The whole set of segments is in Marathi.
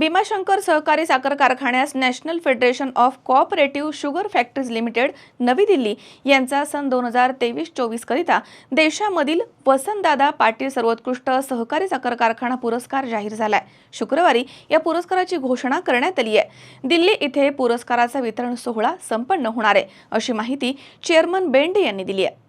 भीमाशंकर सहकारी साखर कारखान्यास national federation of cooperative sugar factories limited Navi Delhi यांचा सन दोन हजार तेवीस चोवीस करिता देशामधील वसंतदादा पाटील सर्वोत्कृष्ट सहकारी साखर कारखाना पुरस्कार जाहीर झालाय. शुक्रवारी या पुरस्काराची घोषणा करण्यात आली आहे. दिल्ली इथे पुरस्काराचा वितरण सोहळा संपन्न होणार आहे अशी माहिती चेअरमन बेंडे यांनी दिली आहे.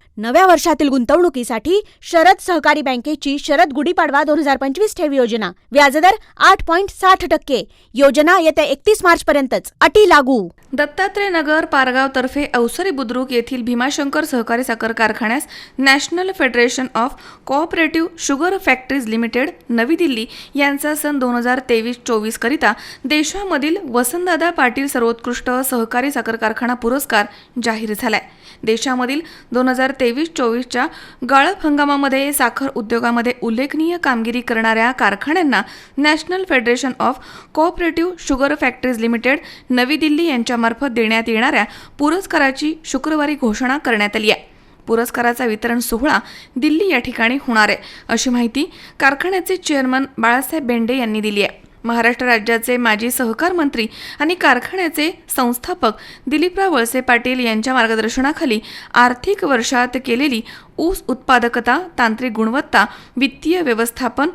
नव्या वर्षातील गुंतवणुकीसाठी शरद सहकारी बँकेची शरद गुढीपाडवा दोन हजार पंचवीस ठेवी योजना. व्याजदर आठ पॉईंट साठ टक्के. योजना येत्या एकतीस मार्च पर्यंतच अटी लागू. दत्तात्रय नगर पारगाव तर्फे अवसरी बुद्रुक येथील भीमाशंकर सहकारी साखर कारखान्यास national federation of cooperative sugar factories limited Navi Delhi यांचा सन दोन हजार तेवीस चोवीस करिता देशामधील वसंतदादा पाटील सर्वोत्कृष्ट सहकारी साखर कारखाना पुरस्कार जाहीर झालाय. देशामधील दोन हजार तेवीस चोवीसच्या गाळप हंगामामध्ये साखर उद्योगामध्ये उल्लेखनीय कामगिरी करणाऱ्या कारखान्यांना national federation of cooperative sugar factories limited Navi Delhi यांच्यामार्फत देण्यात येणाऱ्या पुरस्काराची शुक्रवारी घोषणा करण्यात आली आहे. पुरस्काराचा वितरण सोहळा दिल्ली या ठिकाणी होणार आहे अशी माहिती कारखान्याचे चेअरमन बाळासाहेब बेंडे यांनी दिली आहे. महाराष्ट्र राज्याचे माजी सहकार मंत्री आणि कारखान्याचे संस्थापक दिलीपराव वळसे पाटील यांच्या मार्गदर्शनाखाली आर्थिक वर्षात केलेली ऊस उत्पादकता तांत्रिक गुणवत्ता वित्तीय व्यवस्थापन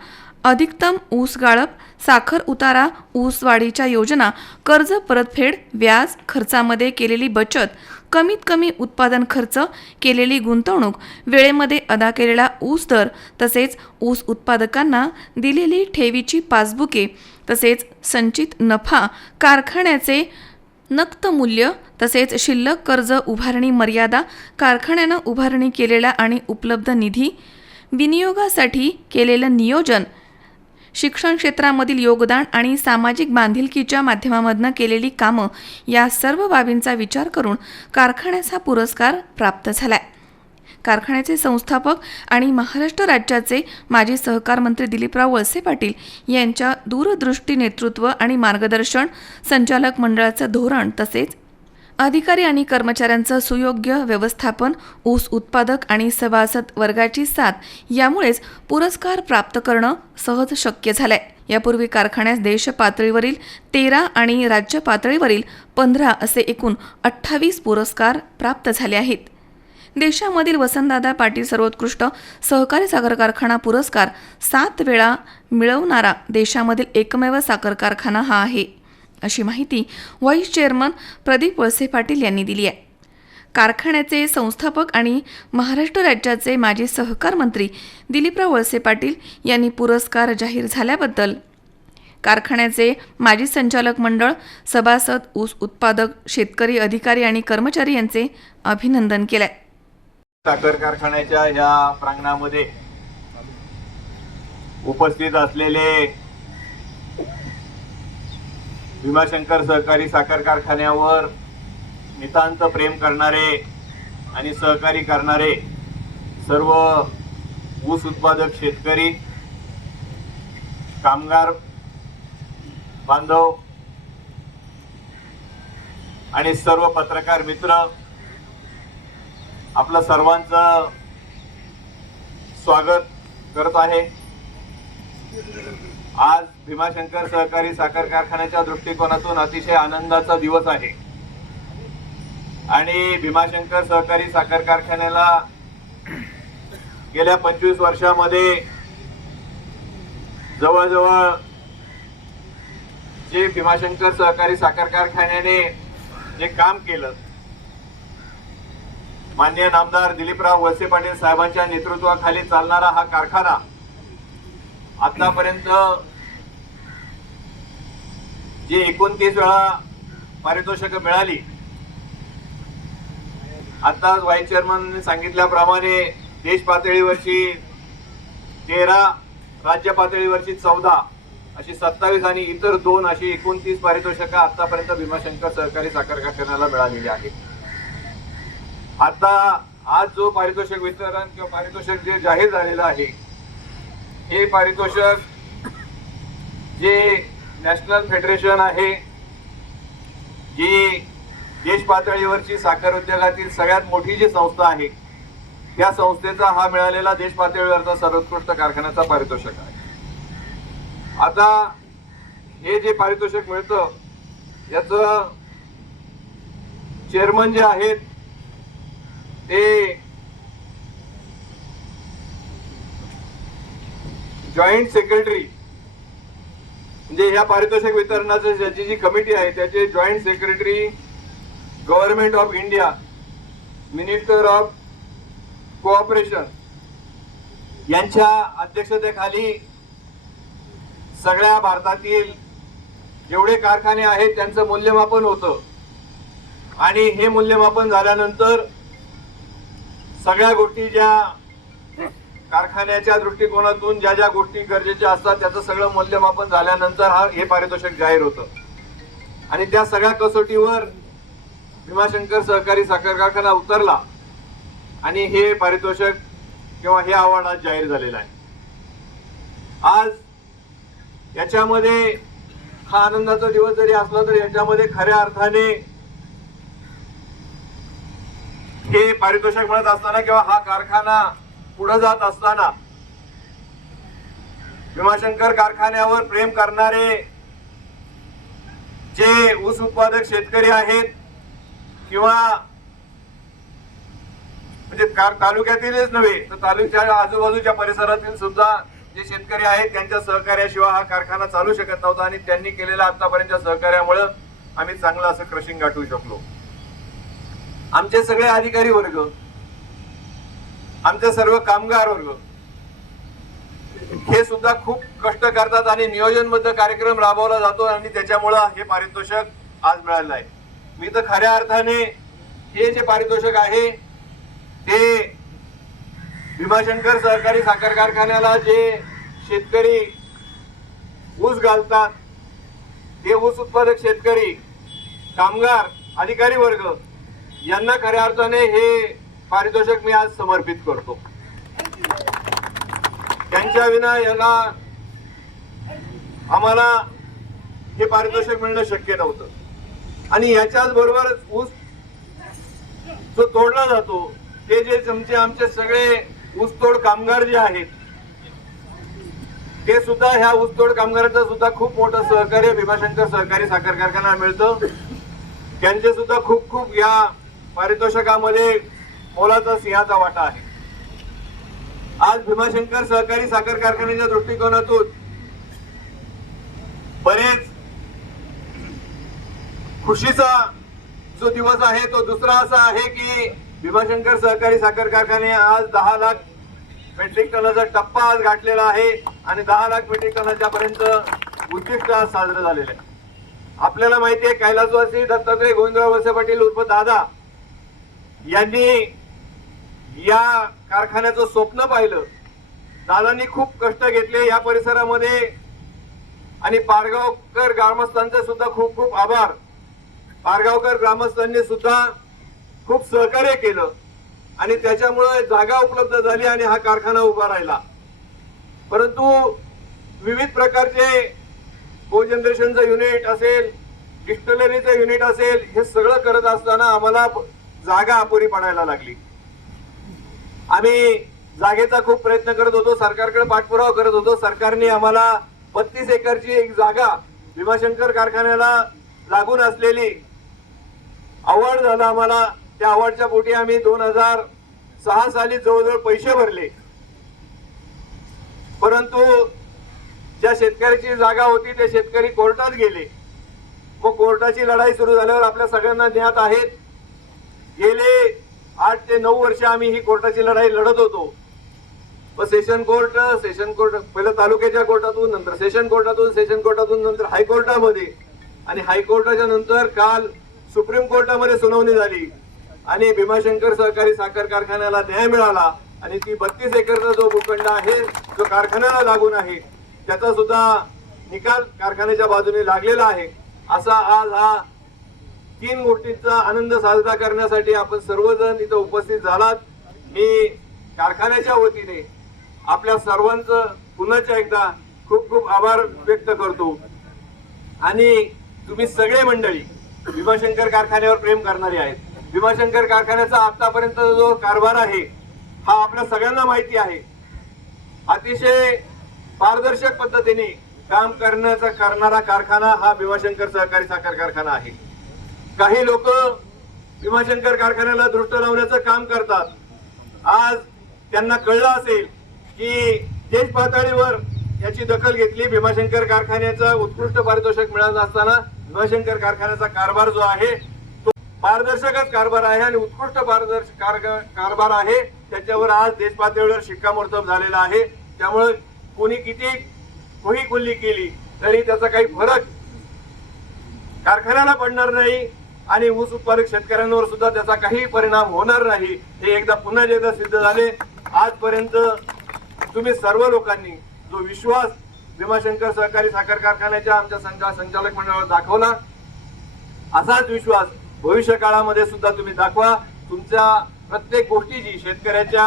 अधिकतम ऊस गाळप साखर उतारा ऊस वाढीच्या योजना कर्ज परतफेड व्याज खर्चामध्ये केलेली बचत कमीत कमी उत्पादन खर्च केलेली गुंतवणूक वेळेमध्ये अदा केलेला ऊस दर तसेच ऊस उत्पादकांना दिलेली ठेवीची पासबुके तसेच संचित नफा कारखान्याचे नक्त मूल्य तसेच शिल्लक कर्ज उभारणी मर्यादा कारखान्यानं उभारणी केलेला आणि उपलब्ध निधी विनियोगासाठी केलेलं नियोजन शिक्षण क्षेत्रामधील योगदान आणि सामाजिक बांधिलकीच्या माध्यमामधनं केलेली कामं या सर्व बाबींचा विचार करून कारखान्याचा हा पुरस्कार प्राप्त झाला आहे कारखान्याचे संस्थापक आणि महाराष्ट्र राज्याचे माजी सहकार मंत्री दिलीपराव वळसे पाटील यांच्या दूरदृष्टी नेतृत्व आणि मार्गदर्शन संचालक मंडळाचं धोरण तसेच अधिकारी आणि कर्मचाऱ्यांचं सुयोग्य व्यवस्थापन ऊस उत्पादक आणि सभासद वर्गाची साथ यामुळेच पुरस्कार प्राप्त करणं सहज शक्य झालंय. यापूर्वी कारखान्यास देश पातळीवरील तेरा आणि राज्य पातळीवरील पंधरा असे एकूण अठ्ठावीस पुरस्कार प्राप्त झाले आहेत. देशामधील वसंतदादा पाटील सर्वोत्कृष्ट सहकारी साखर कारखाना पुरस्कार सात वेळा मिळवणारा देशामधील एकमेव साखर कारखाना हा आहे. अशी माहिती व्हाईस चेअरमन प्रदीप वळसे पाटील यांनी दिली आहे. कारखान्याचे संस्थापक आणि महाराष्ट्र राज्याचे माजी सहकार मंत्री दिलीपराव वळसे पाटील यांनी पुरस्कार जाहीर झाल्याबद्दल कारखान्याचे माजी संचालक मंडळ सभासद ऊस उत्पादक शेतकरी अधिकारी आणि कर्मचारी यांचे अभिनंदन केलंय. साखर कारखान्याच्या ह्या प्रांगणामध्ये उपस्थित असलेले भीमाशंकर सहकारी साखर कारखान्यावर नितांत प्रेम करणारे आणि सहकारी करणारे सर्व ऊस उत्पादक शेतकरी कामगार बांधव आणि सर्व पत्रकार मित्र आपलं सर्वांचं स्वागत करत आहे. आज भीमाशंकर सहकारी साखर कारखान्याच्या दृष्टिकोनातून अतिशय आनंदाचा दिवस आहे. आणि भीमाशंकर सहकारी साखर कारखान्याला गेल्या पंचवीस वर्षामध्ये जवळजवळ जे भीमाशंकर सहकारी साखर कारखान्याने जे काम केलं मान्य नामदार दिलीपराव वळसे पाटील साहेबांच्या नेतृत्वाखाली चालणारा हा कारखाना आतापर्यंत जी एकोणतीस वेळा पारितोषिक मिळाली आता व्हाईस चेअरमन सांगितल्याप्रमाणे देश पातळीवरची तेरा राज्य पातळीवरची चौदा अशी सत्तावीस आणि इतर दोन अशी एकोणतीस पारितोषिकं आतापर्यंत भीमाशंकर सहकारी साखर कारखान्याला मिळालेली आहेत. आता आज जो पारितोषिक वितरण किंवा पारितोषिक जे जाहीर झालेलं आहे हे पारितोषिक जे नॅशनल फेडरेशन आहे जी देश पातळीवरची साखर उद्योगातील सगळ्यात मोठी जी संस्था आहे त्या संस्थेचा हा मिळालेला देश पातळीवरचा सर्वोत्कृष्ट कारखान्याचा पारितोषिक आहे. आता हे जे पारितोषिक मिळतं याच चेअरमन जे आहेत ते जॉईंट सेक्रेटरी म्हणजे ह्या पारितोषिक वितरणाची ज्याची जी कमिटी आहे त्याचे joint secretary government of India minister of cooperation यांच्या अध्यक्षतेखाली सगळ्या भारतातील जेवढे कारखाने आहेत त्यांचं मूल्यमापन होतं. आणि हे मूल्यमापन झाल्यानंतर सगळ्या गोष्टी ज्या कारखान्याच्या दृष्टिकोनातून ज्या ज्या गोष्टी गरजेच्या असतात त्याचं सगळं मूल्यमापन झाल्यानंतर हा हे पारितोषिक जाहीर होतं. आणि त्या सगळ्या कसोटीवर भीमाशंकर सहकारी साखर कारखाना उतरला आणि हे पारितोषिक किंवा हे अवॉर्ड आज जाहीर झालेलं आहे. आज याच्यामध्ये हा आनंदाचा दिवस जरी असला तरी याच्यामध्ये खऱ्या अर्थाने हे पारितोषिक मिळत असताना किंवा हा कारखाना पुढे जात असताना भीमाशंकर कारखान्यावर प्रेम करणारे जे ऊस उत्पादक शेतकरी आहेत किंवा म्हणजे कार- तालुक्यातीलच नव्हे तर तालुक्याच्या आजूबाजूच्या परिसरातील सुद्धा जे शेतकरी आहेत त्यांच्या सहकार्याशिवाय हा कारखाना चालू शकत नव्हता आणि त्यांनी केलेल्या आतापर्यंतच्या सहकार्यामुळे आम्ही चांगलं असं क्रशिंग गाठवू शकलो. आमचे सगळे अधिकारी वर्ग आमचे सर्व कामगार वर्ग हे सुद्धा खूप कष्ट करतात आणि नियोजनबद्ध कार्यक्रम राबवला जातो आणि त्याच्यामुळं हे पारितोषिक आज मिळालं आहे. मी तर खऱ्या अर्थाने हे जे पारितोषिक आहे ते भीमाशंकर सहकारी साखर कारखान्याला जे शेतकरी ऊस घालतात ते ऊस उत्पादक शेतकरी कामगार अधिकारी वर्ग यांना खऱ्या अर्थाने हे पारितोषिक मी आज समर्पित करतो. त्यांच्या विना याला आम्हाला हे पारितोषिक मिळणं शक्य नव्हतं. आणि याच्याच बरोबर ऊस जो तोडला जातो ते जे तुमचे आमचे सगळे ऊसतोड कामगार जे आहेत ते सुद्धा ह्या ऊसतोड कामगारांचं सुद्धा खूप मोठं सहकार्य भीमाशंकर सहकारी साखर कारखाना मिळतं. त्यांचे सुद्धा खूप खूप या पारितोषिकामध्ये मोलाचा सिंहाचा वाटा आहे. आज भीमाशंकर सहकारी साखर कारखान्याच्या दृष्टिकोनातून बरेच खुशीचा जो दिवस आहे तो दुसरा असा आहे की भीमाशंकर सहकारी साखर कारखाने आज दहा लाख मेट्रिक टनाचा टप्पा आज गाठलेला आहे आणि दहा लाख मेट्रिक टनाच्या पर्यंत उद्दिष्ट आज साजरं झालेलं आहे आपल्याला माहिती आहे कैलासवासी दत्तात्रय गोविंदराव वसे पाटील उर्फ दादा यांनी या कारखान्याचं स्वप्न पाहिलं. दादांनी खूप कष्ट घेतले या परिसरामध्ये. आणि पारगावकर ग्रामस्थांचे सुद्धा खूप खूप आभार. पारगावकर ग्रामस्थांनी सुद्धा खूप सहकार्य केलं. आणि त्याच्यामुळे जागा उपलब्ध झाली आणि हा कारखाना उभा राहिला. परंतु विविध प्रकारचे को जनरेशनचं युनिट असेल डिस्टलरीचं युनिट असेल हे सगळं करत असताना आम्हाला जागा अपुरी पडायला लागली. आम्ही जागेचा खूप प्रयत्न करत होतो सरकारकडे पाठपुरावा करत होतो. सरकारने आम्हाला बत्तीस एकरची एक जागा भीमाशंकर कारखान्याला लागून असलेली अवॉर्ड झाला आम्हाला. त्या अवॉर्डच्या पोटी आम्ही दोन हजार सहा साली जवळजवळ पैसे भरले. परंतु ज्या शेतकऱ्याची जागा होती ते शेतकरी कोर्टात गेले. मग कोर्टाची लढाई सुरू झाल्यावर आपल्या सगळ्यांना ज्ञात आहेत गेले आठ ते नऊ वर्ष आम्ही ही कोर्टाची लढाई लढत होतो. व सेशन कोर्ट सेशन कोर्ट पहिलं तालुक्याच्या कोर्टातून नंतर सेशन कोर्टातून सेशन कोर्टातून नंतर हायकोर्टामध्ये आणि हायकोर्टाच्या नंतर काल सुप्रीम कोर्टामध्ये सुनावणी झाली. आणि भीमाशंकर सहकारी साखर कारखान्याला न्याय मिळाला. आणि ती बत्तीस एकरचा जो भूखंड आहे जो कारखान्याला लागून आहे त्याचा सुद्धा निकाल कारखान्याच्या बाजूने लागलेला आहे. असा आज हा तीन गोष्टींचा आनंद साजरा करण्यासाठी आपण सर्वजण इथं उपस्थित झालात. मी कारखान्याच्या वतीने आपल्या सर्वांचं पुन्हा एकदा खूप खूप आभार व्यक्त करतो. आणि तुम्ही सगळे मंडळी भीमाशंकर कारखान्यावर प्रेम करणारे आहेत. भीमाशंकर कारखान्याचा आतापर्यंत जो कारभार आहे हा आपल्या सगळ्यांना माहिती आहे. अतिशय पारदर्शक पद्धतीने काम करण्याचा करणारा कारखाना हा भीमाशंकर सहकारी साखर कारखाना आहे. काही लोक भीमाशंकर कारखान्याला दृष्ट लावण्याचं काम करतात. आज त्यांना कळलं असेल की देश पातळीवर याची दखल घेतली भीमाशंकर कारखान्याचा उत्कृष्ट पारितोषिक मिळत असताना भीमाशंकर कारखान्याचा कारभार जो आहे तो पारदर्शकच कारभार आहे आणि उत्कृष्ट पारदर्शक कारभार आहे. त्याच्यावर आज देश पातळीवर शिक्कामोर्तब झालेला आहे. त्यामुळे कोणी किती कोही कुल्ली केली तरी त्याचा काही फरक कारखान्याला पडणार नाही. आणि ऊस उत्पादक शेतकऱ्यांवर सुद्धा त्याचा काही परिणाम होणार नाही. हे एकदा पुन्हा एकदा सिद्ध झाले. आजपर्यंत तुम्ही सर्व लोकांनी जो विश्वास भीमाशंकर सहकारी साखर कारखान्याच्या आमच्या संचा संचालक मंडळावर दाखवला असाच विश्वास भविष्य काळामध्ये सुद्धा तुम्ही दाखवा. तुमच्या प्रत्येक गोष्टीची शेतकऱ्याच्या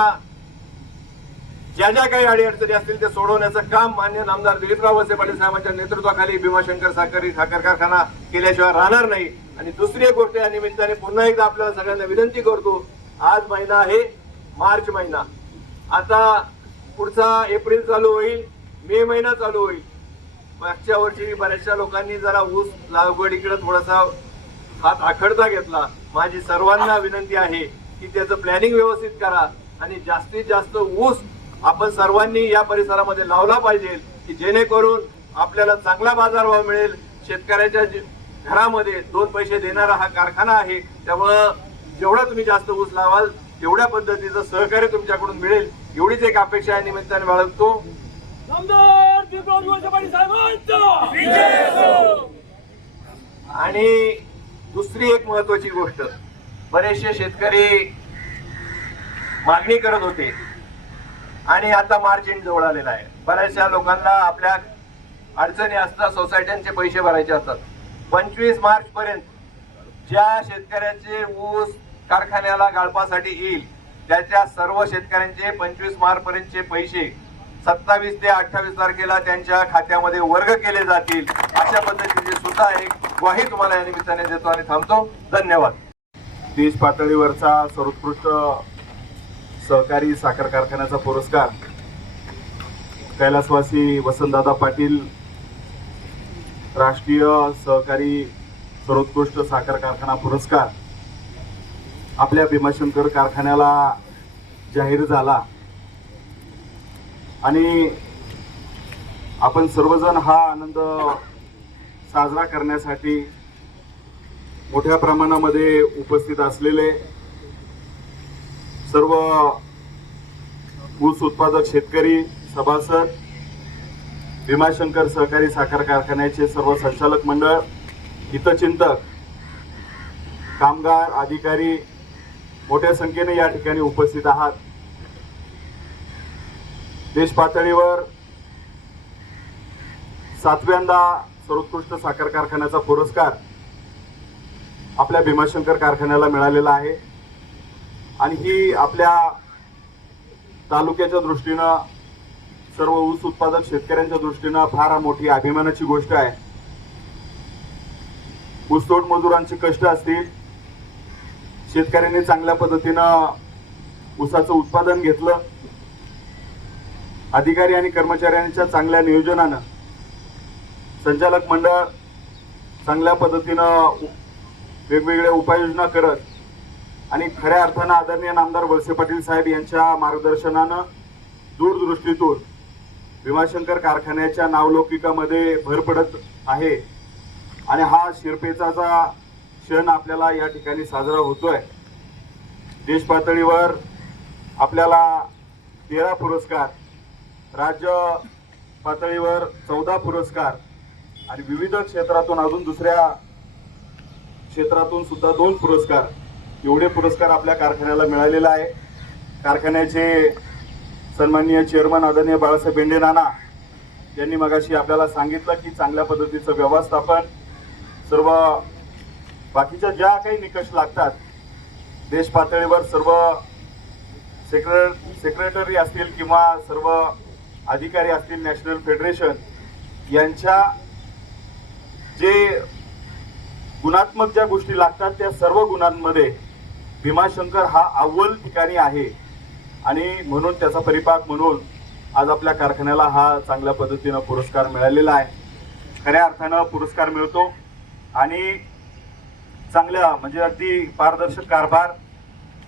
ज्या ज्या काही अडीअडचणी असतील ते सोडवण्याचं काम मान्य आमदार दिलीपराव वसे पाटील साहेबांच्या नेतृत्वाखाली भीमाशंकर साखरी साखर कारखाना केल्याशिवाय राहणार नाही. आणि दुसरी एक गोष्ट या निमित्ताने पुन्हा एकदा आपल्याला सगळ्यांना विनंती करतो. आज महिना आहे मार्च महिना. आता पुढचा एप्रिल चालू होईल मे महिना चालू होईल. मागच्या वर्षी बऱ्याचशा लोकांनी जरा ऊस लागवडीकडे थोडासा हात आखडता घेतला. माझी सर्वांना विनंती आहे की त्याचं प्लॅनिंग व्यवस्थित करा आणि जास्तीत जास्त ऊस आपण सर्वांनी या परिसरामध्ये लावला पाहिजे की जेणेकरून आपल्याला चांगला बाजारभाव मिळेल. शेतकऱ्याच्या घरामध्ये दोन पैसे देणारा हा कारखाना आहे. त्यामुळं जेवढा तुम्ही जास्त ऊस लावाल तेवढ्या पद्धतीचं सहकार्य तुमच्याकडून मिळेल. एवढीच एक अपेक्षा या निमित्ताने बाळगतो. आणि दुसरी एक महत्वाची गोष्ट बरेचसे शेतकरी मागणी करत होते. आणि आता मार्च जवळ आलेला आहे. बऱ्याचशा लोकांना आपल्या अडचणी असतात सोसायट्यांचे पैसे भरायचे असतात. पंचवीस मार्च पर्यंत ज्या शेतकऱ्याचे ऊस कारखान्याला गाळपासाठी येईल त्याच्या सर्व शेतकऱ्यांचे पंचवीस मार्च पर्यंतचे पैसे सत्तावीस ते अठ्ठावीस तारखेला त्यांच्या खात्यामध्ये वर्ग केले जातील अशा पद्धतीची सुद्धा एक ग्वाही तुम्हाला या निमित्ताने देतो आणि थांबतो. धन्यवाद. देश पातळीवरचा सर्वोत्कृष्ट सहकारी साखर कारखान्याचा पुरस्कार कैलासवासी वसंतदादा पाटील राष्ट्रीय सहकारी सर्वोत्कृष्ट साखर कारखाना पुरस्कार आपल्या भीमाशंकर कारखान्याला जाहीर झाला. आणि आपण सर्वजण हा आनंद साजरा करण्यासाठी मोठ्या प्रमाणामध्ये उपस्थित असलेले सर्व ऊस उत्पादक शेतकरी सभासद भीमाशंकर सहकारी साखर कारखान्याचे सर्व संचालक मंडळ हितचिंतक कामगार अधिकारी मोठ्या संख्येने या ठिकाणी उपस्थित आहात. देश पातळीवर सातव्यांदा सर्वोत्कृष्ट साखर कारखान्याचा पुरस्कार आपल्या भीमाशंकर कारखान्याला मिळालेला आहे. आणि ही आपल्या तालुक्याच्या दृष्टीनं सर्व ऊस उत्पादक शेतकऱ्यांच्या दृष्टीनं फार मोठी अभिमानाची गोष्ट आहे. ऊसतोड मजुरांचे कष्ट असतील शेतकऱ्यांनी चांगल्या पद्धतीनं ऊसाचं उत्पादन घेतलं अधिकारी आणि कर्मचाऱ्यांच्या चांगल्या नियोजनानं संचालक मंडळ चांगल्या पद्धतीनं वेगवेगळ्या उपाययोजना करत आणि खऱ्या अर्थानं आदरणीय नामदार वळसे पाटील साहेब यांच्या मार्गदर्शनानं दूरदृष्टीतून भीमाशंकर कारखान्याच्या नावलौकिकामध्ये भर पडत आहे. आणि हा शिरपेचाचा क्षण आपल्याला या ठिकाणी साजरा होतोय. देश पातळीवर आपल्याला तेरा पुरस्कार राज्य पातळीवर चौदा पुरस्कार आणि विविध क्षेत्रातून अजून दुसऱ्या क्षेत्रातून सुद्धा दोन पुरस्कार एवढे पुरस्कार आपल्या कारखान्याला मिळालेला आहे. कारखान्याचे सन्माननीय चेअरमन आदरणीय बाळासाहेब बेंडे नाना यांनी मगाशी आपल्याला सांगितलं की चांगल्या पद्धतीचं व्यवस्थापन सर्व बाकीच्या ज्या काही निकष लागतात देश पातळीवर सर्व सेक्रे सेक्रेटरी असतील किंवा सर्व अधिकारी असतील नॅशनल फेडरेशन यांच्या जे गुणात्मक ज्या गोष्टी लागतात त्या सर्व गुणांमध्ये भीमाशंकर हा अव्वल ठिकाणी आहे. आणि म्हणून त्याचा परिपाक म्हणून आज आपल्या कारखान्याला हा चांगल्या पद्धतीनं पुरस्कार मिळालेला आहे. खऱ्या अर्थानं पुरस्कार मिळतो. आणि चांगल्या म्हणजे अगदी पारदर्शक कारभार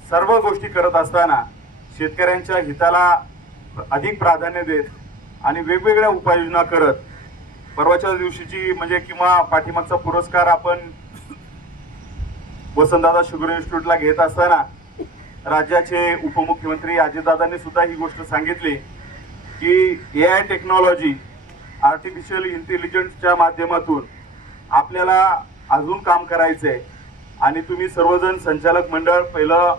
सर्व गोष्टी करत असताना शेतकऱ्यांच्या हिताला अधिक प्राधान्य देत आणि वेगवेगळ्या उपाययोजना करत परवाच्या दिवशीची म्हणजे किंवा पाठीमागचा पुरस्कार आपण वसंतदादा शुगर इन्स्टिट्यूटला घेत असताना राज्याचे उपमुख्यमंत्री अजितदादांनी सुद्धा ही गोष्ट सांगितली की ए आय टेक्नॉलॉजी आर्टिफिशियल इंटेलिजन्सच्या माध्यमातून आपल्याला अजून काम करायचं आहे आणि तुम्ही सर्वजण संचालक मंडळ पहिलं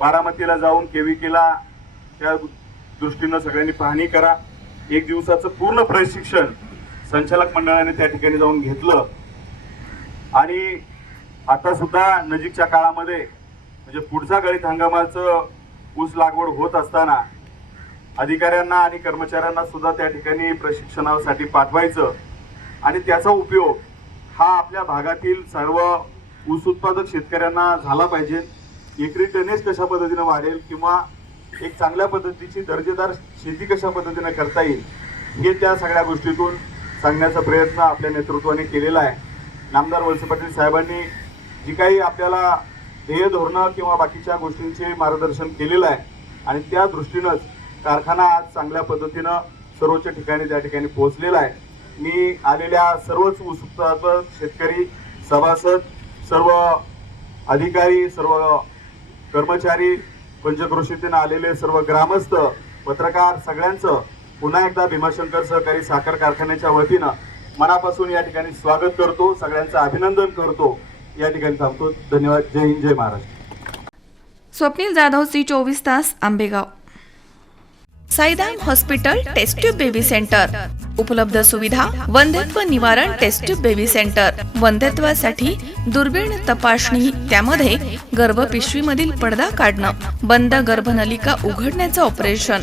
बारामतीला जाऊन केविकेला त्या दृष्टीनं सगळ्यांनी पाहणी करा. एक दिवसाचं पूर्ण प्रशिक्षण संचालक मंडळाने त्या ठिकाणी जाऊन घेतलं. आणि आता सुद्धा नजीकच्या काळामध्ये म्हणजे पुढच्या गळीत हंगामाचं ऊस लागवड होत असताना अधिकाऱ्यांना आणि कर्मचाऱ्यांना सुद्धा त्या ठिकाणी प्रशिक्षणासाठी पाठवायचं आणि त्याचा उपयोग हा आपल्या भागातील सर्व ऊस उत्पादक शेतकऱ्यांना झाला पाहिजे. एकरी टनेज कशा पद्धतीनं वाढेल किंवा एक चांगल्या पद्धतीची दर्जेदार शेती कशा पद्धतीनं करता येईल हे त्या सगळ्या गोष्टीतून सांगण्याचा प्रयत्न आपल्या नेतृत्वाने केलेला आहे. नामदार वळसे पाटील साहेबांनी जी काही आपल्याला ध्येय धोरणं किंवा बाकीच्या गोष्टींचे मार्गदर्शन केलेलं आहे आणि त्या दृष्टीनंच कारखाना आज चांगल्या पद्धतीनं सर्वोच्च ठिकाणी त्या ठिकाणी पोहोचलेला आहे. मी आलेल्या सर्वच उत्सुकता शेतकरी सभासद सर्व अधिकारी सर्व कर्मचारी पंचक्रोशीतून आलेले सर्व ग्रामस्थ पत्रकार सगळ्यांचं पुन्हा एकदा भीमाशंकर सहकारी साखर कारखान्याच्या वतीनं मनापासून या ठिकाणी स्वागत करतो सगळ्यांचं अभिनंदन करतो. या ठिकाणी थांबतो. धन्यवाद. जय हिंद जय महाराष्ट्र. स्वप्नील जाधव सी चोवीस तास Ambegaon. Saidan hospital test tube baby centre. उपलब्ध सुविधा वंध्यत्व निवारण टेस्ट्यूब बेबी सेंटर. वंध्यत्वासाठी दुर्बीण तपासणी त्यामध्ये गर्भपिशवीमधील पडदा काढणं बंद गर्भनलिका उघडण्याचं ऑपरेशन.